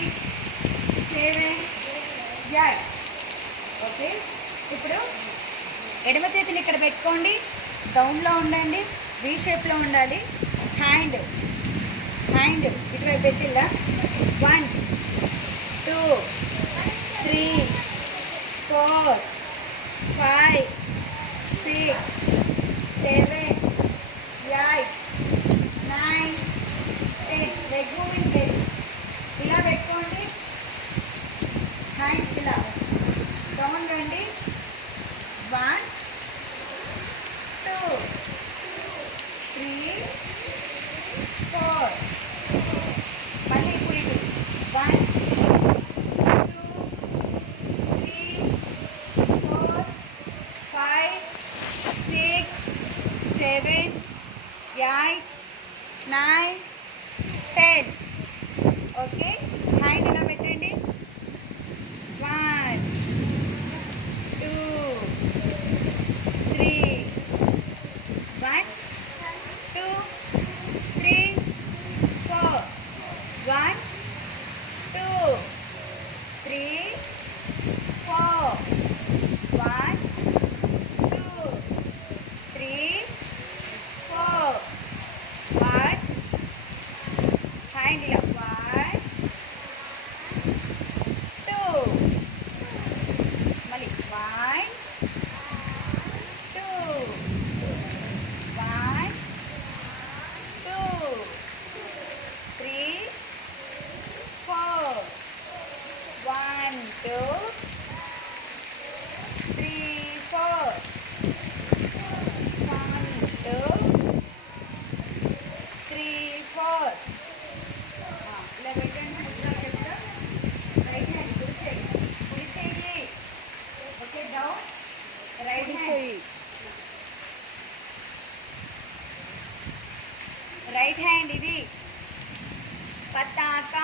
7 8. ఓకే, ఇప్పుడు ఎడమ చేతిని ఇక్కడ పెట్టుకోండి, డౌన్లో ఉండండి, వీ షేప్లో ఉండాలి. హ్యాండ్ ఇటువైపు పెట్టిల్లా. 1 2 3 4 5 6 7 8 9 10. లెగ్ మూవింగ్ లేదు, ఇలా పెట్టుకోండి. హ్యాండ్ ఇలా డౌన్ రండి. 1 2 3 4. మళ్ళీ ఇప్పుడు ఇటు 1 2 3 4 5 6 7 8 9 10. ఓకే, హ్యాండ్ ఇలా పెట్టండి. 1 2 3 1 2 3 4 1 2 3 4 1 2 3 4 1. హ్యాండ్ ఇలా 1 2. మళ్ళీ 1 2 1 2 3 4 1 2 3 4 1 2 3 4. ఇలా పెట్టండి. ముద్ర చెప్తా. రైట్ హ్యాండ్ కుడి చేయి. Okay, down. రైట్ హ్యాండ్ ఇది పతాక.